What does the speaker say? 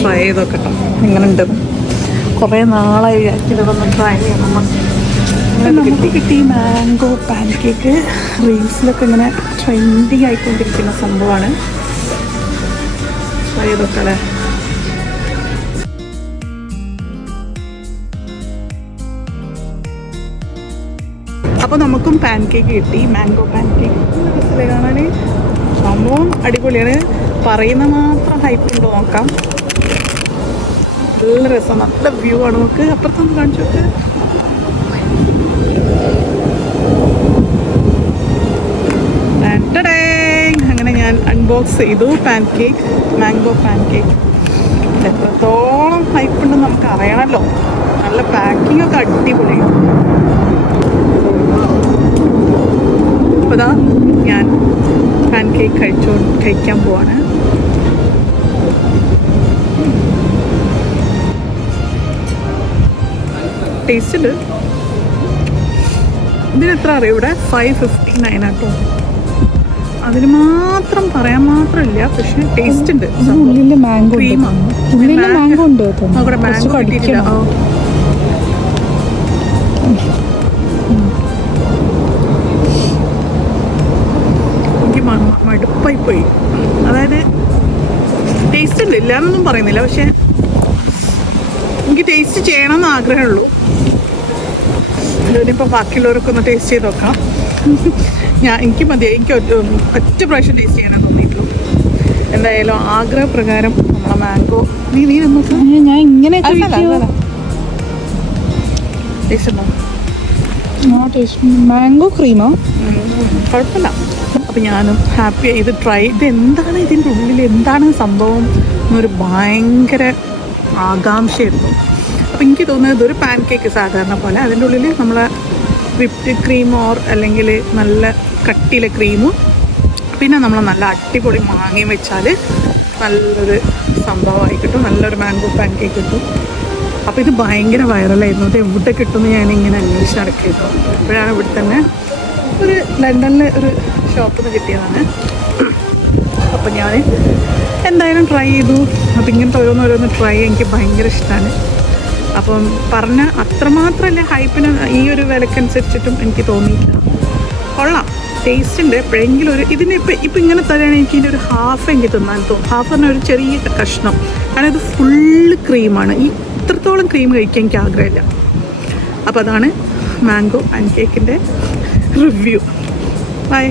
Try ചെയ്ത് നോക്കട്ടോ എങ്ങനെയുണ്ട് കുറേ നാളായി വിചാരിക്കുന്നത് ട്രൈ ചെയ്യണം. നമുക്ക് കിട്ടി മാംഗോ പാൻ കേക്ക് റീൽസിലൊക്കെ ഇങ്ങനെ ട്രെൻഡിങ് ആയിക്കൊണ്ടിരിക്കുന്ന സംഭവമാണ്. ട്രൈ ചെയ്ത് നോക്കാം അപ്പോൾ നമുക്കും പാൻ കേക്ക് കിട്ടി. മാംഗോ പാൻ കേക്ക് കാണാൻ സംഭവം അടിപൊളിയാണ്. പറയുന്ന മാത്രം ഹൈപ്പ് ഉണ്ടോ നോക്കാം. നല്ല രസം നല്ല വ്യൂ ആണ്. നമുക്ക് അപ്പുറത്തൊന്ന് കാണിച്ചു. അങ്ങനെ ഞാൻ അൺബോക്സ് ചെയ്തു. Pancake mango pancake എത്രത്തോളം ഹൈപ്പ് ഉണ്ടെന്ന് നമുക്ക് അറിയണമല്ലോ നല്ല പാക്കിംഗ് ഒക്കെ അടിപൊളിയാണ് അപ്പോൾ ഞാൻ പാൻ കേക്ക് കഴിച്ചോ കഴിക്കാൻ പോവാണ്. ടേസ്റ്റ് ഉണ്ട് ഇതിന് എത്ര അറിയാം ഇവിടെ? ഫൈവ് ഫിഫ്റ്റി നയൻ ആട്ടോ അതിന് മാത്രം പറയാൻ മാത്രമില്ല പക്ഷെ ടേസ്റ്റ് ഉണ്ട്. ഉള്ളിൽ മാംഗോ ക്രീമാണ് ഉള്ളിൽ മാംഗോ ഉണ്ട് കേട്ടോ. അവിടെ കുറച്ച് മാംഗോ കിട്ടിയിട്ടില്ല. കടിക്കണം. എനിക്ക് മടുപ്പായി പോയി. അതായത് ടേസ്റ്റ് ഉണ്ട് ഇല്ലാന്നൊന്നും പറയുന്നില്ല. പക്ഷെ എനിക്ക് ടേസ്റ്റ് ചെയ്യണം എന്ന് ആഗ്രഹമുള്ളൂ. ഇനിയിപ്പോൾ ബാക്കിയുള്ളവർക്ക് ഒന്ന് ടേസ്റ്റ് ചെയ്ത് നോക്കാം. ഞാൻ എനിക്ക് മതി എനിക്ക് ഒറ്റ ഒറ്റ പ്രാവശ്യം ടേസ്റ്റ് ചെയ്യാനേ തോന്നിയിട്ടുള്ളൂ. എന്തായാലും ആഗ്രഹപ്രകാരം നമ്മളെ മാംഗോ നീ നീ ഞാൻ ഇങ്ങനെ മാംഗോ ക്രീമോ കുഴപ്പമില്ല. അപ്പം ഞാനും ഹാപ്പിയായി ഇത് ട്രൈ ഇത് എന്താണ് ഇതിന്റെ ഉള്ളിൽ എന്താണ് സംഭവം എന്നൊരു ഭയങ്കര ആകാംക്ഷയായിരുന്നു അപ്പം എനിക്ക് തോന്നുന്നത് ഇതൊരു പാൻ കേക്ക് സാധാരണ പോലെ. അതിന്റെ ഉള്ളിൽ നമ്മൾ വിപ്ഡ് ക്രീം ഓർ അല്ലെങ്കിൽ നല്ല കട്ടിയിലെ ക്രീമും പിന്നെ നമ്മൾ നല്ല അടിപൊളി മാങ്ങയും വെച്ചാൽ നല്ലൊരു സംഭവമായി കിട്ടും. നല്ലൊരു മാംഗോ പാൻ കേക്ക് കിട്ടും. അപ്പോൾ ഇത് ഭയങ്കര വൈറലായിരുന്നു അത് എവിടെ കിട്ടുമെന്ന് ഞാനിങ്ങനെ അന്വേഷിച്ച് നടക്കിയിരുന്നു അപ്പോഴാണ് ഇവിടെ തന്നെ ഒരു ലണ്ടനിലെ ഒരു ഷോപ്പിൽ നിന്ന് കിട്ടിയതാണ്. അപ്പോൾ ഞാൻ എന്തായാലും ട്രൈ ചെയ്തു. അപ്പം ഇങ്ങനത്തെ ഓരോന്ന് ഓരോന്ന് ട്രൈ എനിക്ക് ഭയങ്കര ഇഷ്ടമാണ് അപ്പം പറഞ്ഞ അത്രമാത്രമല്ല ഹൈപ്പിന് ഈ ഒരു വിലക്കനുസരിച്ചിട്ടും എനിക്ക് തോന്നിയില്ല കൊള്ളാം. ടേസ്റ്റ് ഉണ്ട്. എപ്പോഴെങ്കിലും ഒരു ഇതിന് ഇപ്പം ഇപ്പം ഇങ്ങനെ തരാണെങ്കിൽ എനിക്ക് ഇതിന്റെ ഒരു ഹാഫ് എനിക്ക് തിന്നാൻ തോന്നും. ഹാഫ് പറഞ്ഞാൽ ഒരു ചെറിയ കഷ്ണം. കാരണം ഇത് ഫുള്ള് ക്രീമാണ് ഈ ഇത്രത്തോളം ക്രീം കഴിക്കാൻ എനിക്ക് ആഗ്രഹമില്ല. അപ്പോൾ അതാണ് മാംഗോ പാൻ കേക്കിന്റെ റിവ്യൂ ബൈ